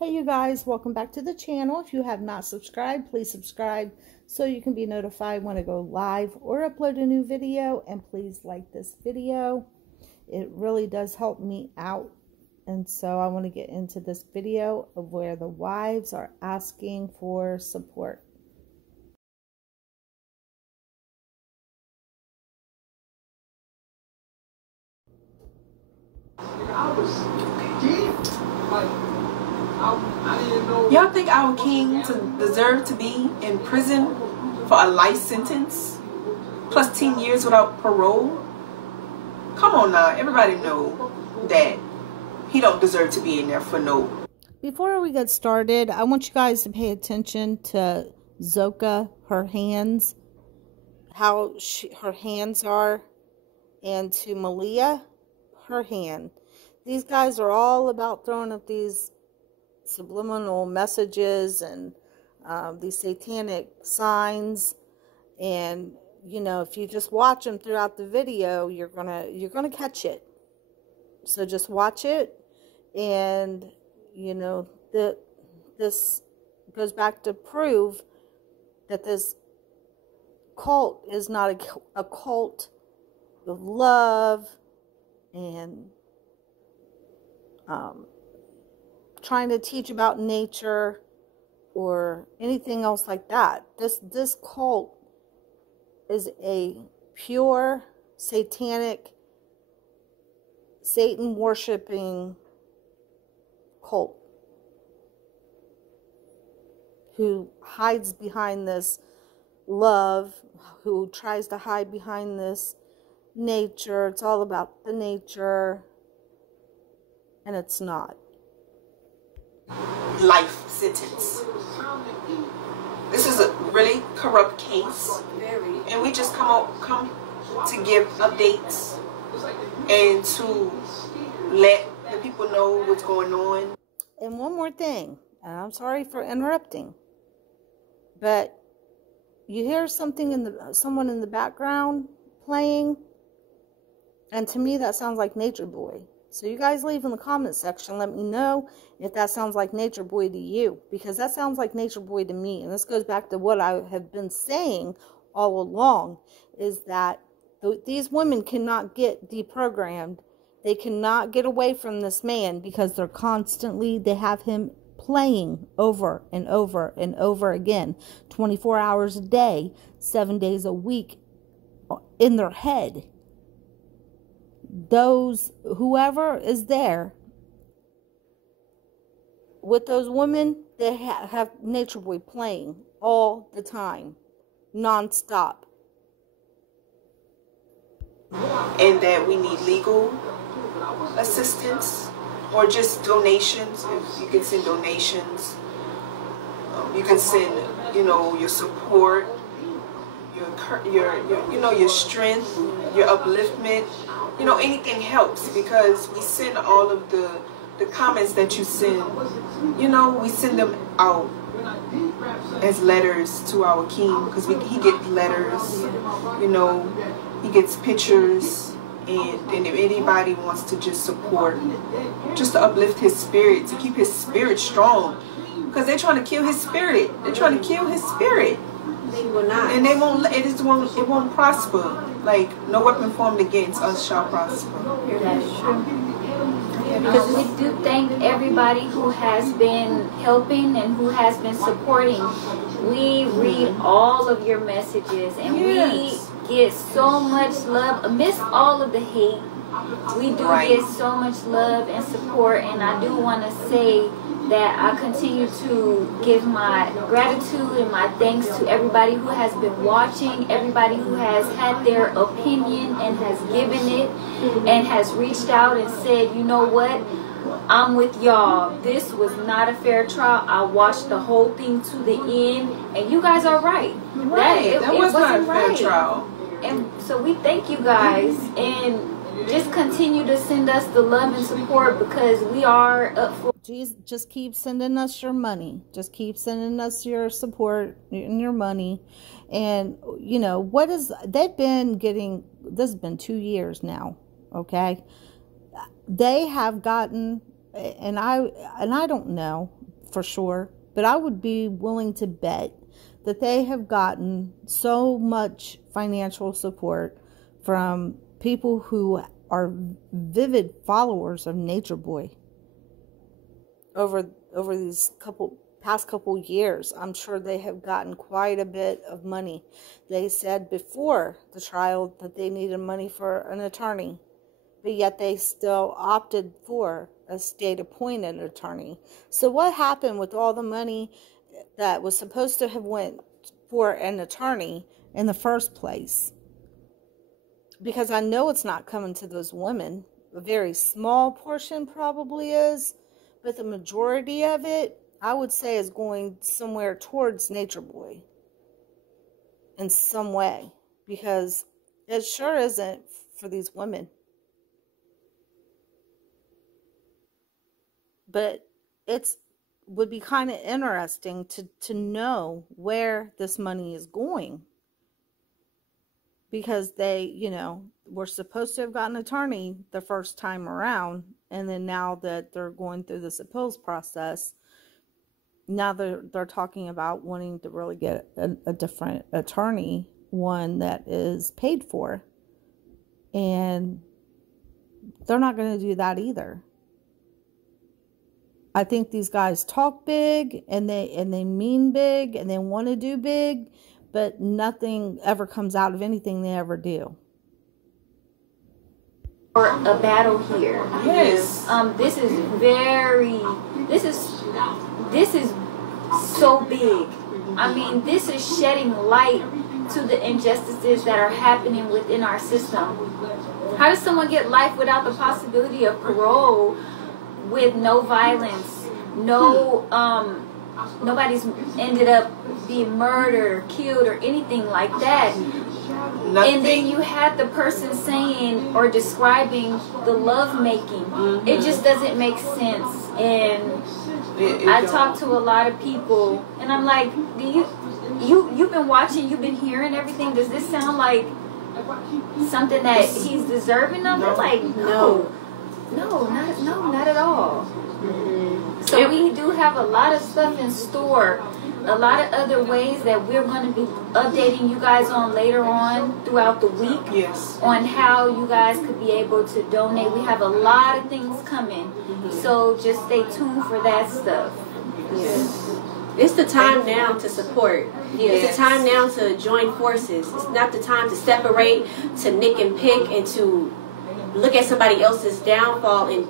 Hey you guys, welcome back to the channel. If you have not subscribed, please subscribe so you can be notified when I go live or upload a new video. And please like this video. It really does help me out. And so I want to get into this video of where the wives are asking for support. Y'all think our king deserve to be in prison for a life sentence plus 10 years without parole? Come on now, everybody know that he don't deserve to be in there for no. Before we get started, I want you guys to pay attention to Zoka, her hands, how her hands are, and to Malia, her hand. These guys are all about throwing up these subliminal messages and these satanic signs, and you know, if you just watch them throughout the video, you're gonna catch it. So just watch it, and you know that this goes back to prove that this cult is not a cult of love and trying to teach about nature or anything else like that. This cult is a pure satanic, Satan worshiping cult who hides behind this love, who tries to hide behind this nature. It's all about the nature, and it's not. Life sentence. This is a really corrupt case, and we just come to give updates and to let the people know what's going on. And one more thing, and I'm sorry for interrupting, but you hear something someone in the background playing, and to me that sounds like Nature Boy. So you guys leave in the comment section, let me know if that sounds like Nature Boy to you, because that sounds like Nature Boy to me. And this goes back to what I have been saying all along, is that these women cannot get deprogrammed. They cannot get away from this man because they have him playing over and over and over again, 24 hours a day, 7 days a week in their head. Whoever is there with those women, they have Nature Boy playing all the time, non-stop. And that we need legal assistance or just donations. If you can send donations, you can send, you know, your support, your strength, your upliftment. You know, anything helps, because we send all of the comments that you send, you know, we send them out as letters to our king, because he gets letters, you know, he gets pictures, and if anybody wants to just support, just to uplift his spirit, to keep his spirit strong, because they're trying to kill his spirit. They're trying to kill his spirit. They will not. And it won't prosper. Like, no weapon formed against us shall prosper. That's true. Because we do thank everybody who has been helping and who has been supporting. We read all of your messages, and we get so much love. Amidst all of the hate, we do get so much love and support. And I do want to say that I continue to give my gratitude and my thanks to everybody who has been watching, everybody who has had their opinion and has given it and has reached out and said, you know what, I'm with y'all. This was not a fair trial. I watched the whole thing to the end, and you guys are right. That was not a fair trial. And so we thank you guys, and just continue to send us the love and support, because we are up for. Just keep sending us your money. Just keep sending us your support and your money. And you know they've been getting, this has been 2 years now, okay? They have gotten, and I don't know, for sure, but I would be willing to bet that they have gotten so much financial support from people who are vivid followers of Nature Boy over these past couple years. I'm sure they have gotten quite a bit of money. They said before the trial that they needed money for an attorney, but yet they still opted for a state-appointed attorney. So what happened with all the money that was supposed to have went for an attorney in the first place? Because I know it's not coming to those women. A very small portion probably is, but the majority of it, I would say, is going somewhere towards Nature Boy in some way, because it sure isn't for these women. But would be kind of interesting to know where this money is going, because they, you know, were supposed to have gotten an attorney the first time around, and then now that they're going through this appeals process, now they're talking about wanting to really get a different attorney, one that is paid for, and they're not going to do that either. I think these guys talk big and they mean big and they want to do big, but nothing ever comes out of anything they ever do. Or a battle here. Yes. This is so big. I mean, this is shedding light to the injustices that are happening within our system. How does someone get life without the possibility of parole, with no violence, nobody's ended up being murdered, killed, or anything like that? Nothing. And then you had the person saying or describing the love making. It just doesn't make sense. And I talk to a lot of people, and I'm like, you've been watching, you've been hearing everything. Does this sound like something that he's deserving of? They're like, no, not at all. So we do have a lot of stuff in store, a lot of other ways that we're going to be updating you guys on later on throughout the week. Yes. On how you guys could be able to donate. We have a lot of things coming, so just stay tuned for that stuff. Yes. It's the time now to support. Yes. It's the time now to join forces. It's not the time to separate, to nick and pick, and to look at somebody else's downfall and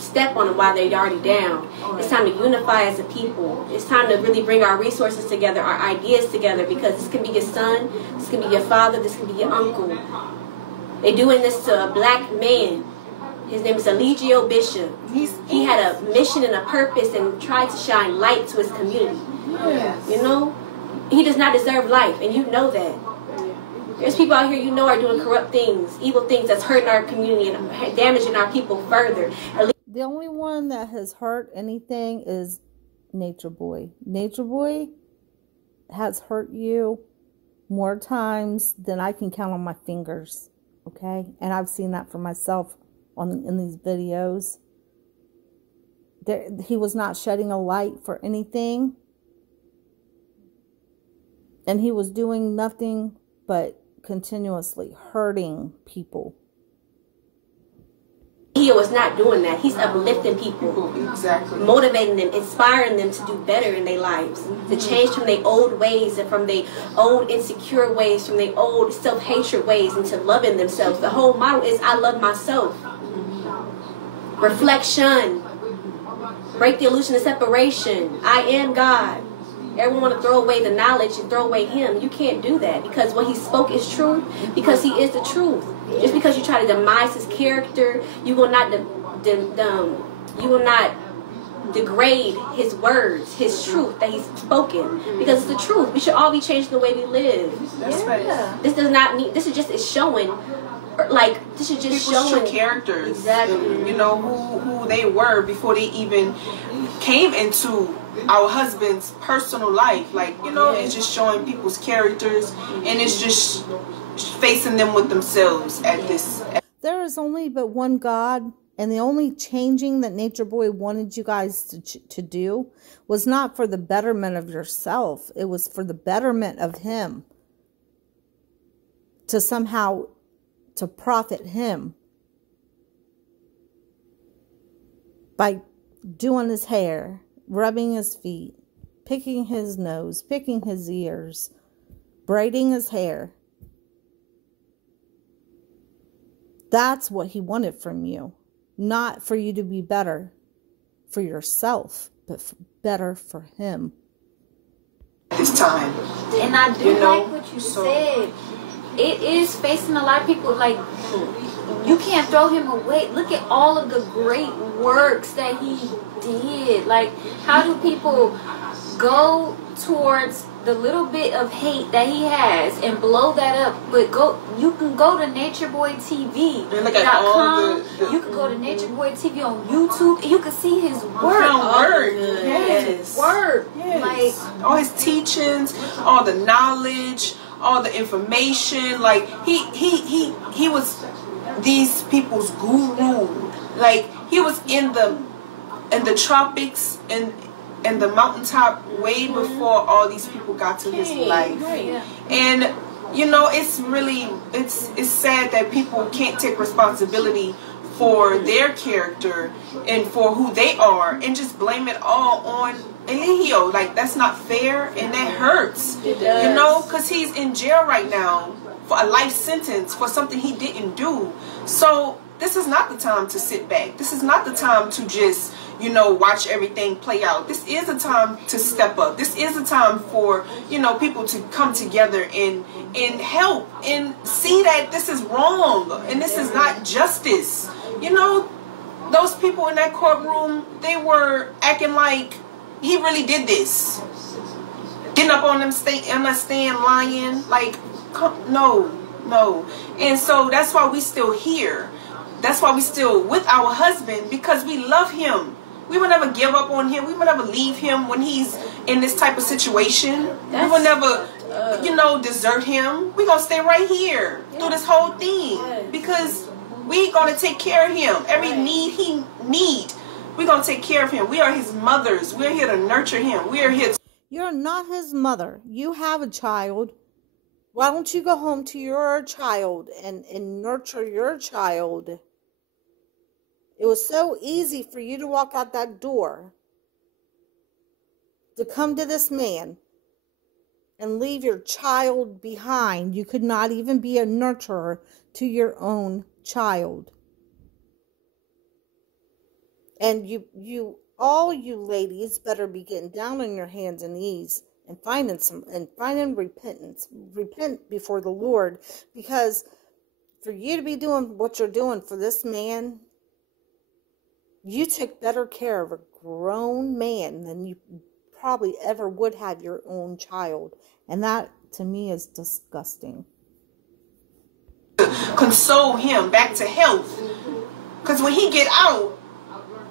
step on them while they're already down. It's time to unify as a people. It's time to really bring our resources together, our ideas together, because this can be your son, this can be your father, this can be your uncle. They're doing this to a black man. His name is Eligio Bishop. He had a mission and a purpose and tried to shine light to his community. Yes. You know? He does not deserve life, and you know that. There's people out here you know are doing corrupt things, evil things that's hurting our community and damaging our people further. The only one that has hurt anything is Nature Boy. Nature Boy has hurt you more times than I can count on my fingers, okay? And I've seen that for myself in these videos. He was not shedding a light for anything, and he was doing nothing but continuously hurting people. He was not doing that. He's uplifting people, Exactly. motivating them, inspiring them to do better in their lives, to change from their old ways and from their old insecure ways, from their old self-hatred ways, into loving themselves. The whole motto is, I love myself. Reflection. Break the illusion of separation. I am God. Everyone want to throw away the knowledge and throw away him. You can't do that, because what he spoke is truth, because he is the truth. Just because you try to demise his character, you will not degrade his words, his truth that he's spoken, because it's the truth. We should all be changing the way we live. That's right. This does not mean, this is just, it's showing, like, this is just People's showing true characters. Exactly. You know, who they were before they even came into our husband's personal life. Like, you know, it's just showing people's characters, and it's just facing them with themselves at this. There is only but one God, And the only changing that Nature Boy wanted you guys to do was not for the betterment of yourself. It was for the betterment of him. To somehow, to profit him. By doing his hair, rubbing his feet, picking his nose, picking his ears, braiding his hair. That's what he wanted from you. Not for you to be better for yourself, but better for him. This time. And I do like what you said. It is facing a lot of people, like, you can't throw him away. Look at all of the great works that he did. Like, how do people go towards the little bit of hate that he has and blow that up? But you can go to natureboytv.com. You can go to Nature Boy TV on YouTube, and you can see his work. Yes. Work. Yes. Like all his teachings, all the knowledge, all the information. Like he was these people's guru. Like he was in the tropics and the mountaintop way before all these people got to his life. And you know, it's sad that people can't take responsibility for their character and for who they are and just blame it all on Eligio. Like, that's not fair, and that hurts. It does. You know, because he's in jail right now for a life sentence for something he didn't do. So this is not the time to sit back. This is not the time to just, you know, watch everything play out. This is a time to step up. This is a time for, you know, people to come together and help and see that this is wrong and this is not justice. You know, those people in that courtroom, they were acting like he really did this. Getting up on them stand lying. Like, no. And so that's why we still here. That's why we still with our husband, because we love him. We will never give up on him. We will never leave him when he's in this type of situation. We will never, you know, desert him. We're going to stay right here through this whole thing because we're going to take care of him. Every need he needs, we're going to take care of him. We are his mothers. We're here to nurture him. We are here to... You're not his mother. You have a child. Why don't you go home to your child and nurture your child? It was so easy for you to walk out that door, to come to this man and leave your child behind. You could not even be a nurturer to your own child. And all you ladies better be getting down on your hands and knees and finding repentance. Repent before the Lord, because for you to be doing what you're doing for this man, you took better care of a grown man than you probably ever would have your own child. And that, to me, is disgusting. Console him back to health. Because when he get out,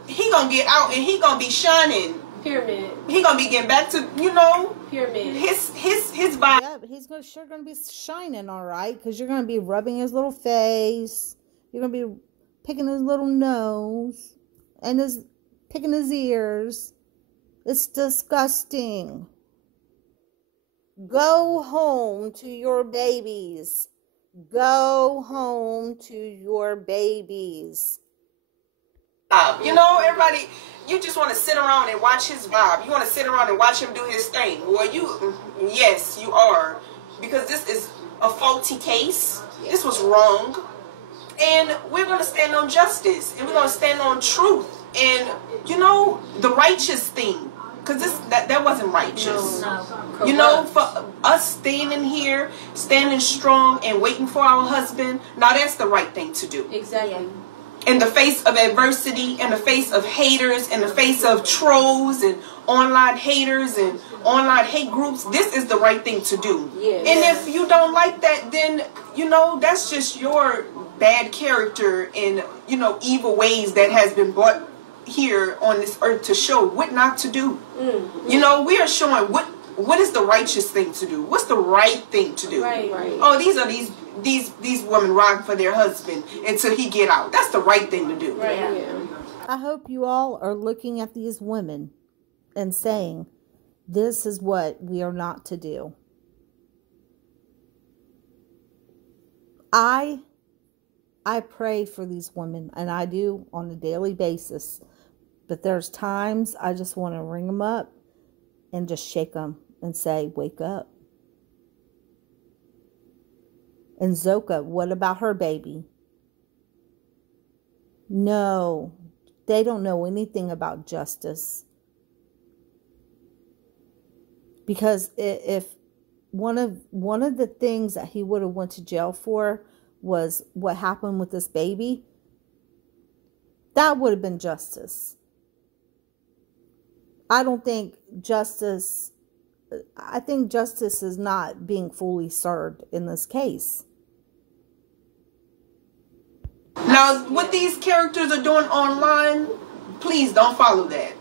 he going to get out and he going to be shining. Pyramid. He going to be getting back to, you know, Pyramid. His body. Yeah, but he's sure going to be shining, all right? Because you're going to be rubbing his little face. You're going to be picking his little nose. And picking his ears. It's disgusting. Go home to your babies. Go home to your babies. You know, everybody, you just want to sit around and watch his vibe. You want to sit around and watch him do his thing. Well, yes, you are. Because this is a faulty case. This was wrong. And we're going to stand on justice. And we're going to stand on truth. And, you know, the righteous thing. Because that wasn't righteous. no. You know, for us standing here, standing strong and waiting for our husband, now that's the right thing to do. Exactly. In the face of adversity, in the face of haters, in the face of trolls and online haters and online hate groups, this is the right thing to do. Yes. And if you don't like that, then, you know, that's just your bad character and, you know, evil ways that has been brought here on this earth to show what not to do. You know, we are showing what what is the righteous thing to do? What's the right thing to do? Right. Oh, these women rock for their husband until he get out. That's the right thing to do. Right. Yeah. I hope you all are looking at these women and saying, this is what we are not to do. I pray for these women, and I do on a daily basis. But there's times I just want to ring them up and just shake them and say, wake up. And Zoka, what about her baby? No, they don't know anything about justice. Because if one of the things that he would have went to jail for was what happened with this baby, that would have been justice. I think justice is not being fully served in this case. Now, what these characters are doing online, please don't follow that.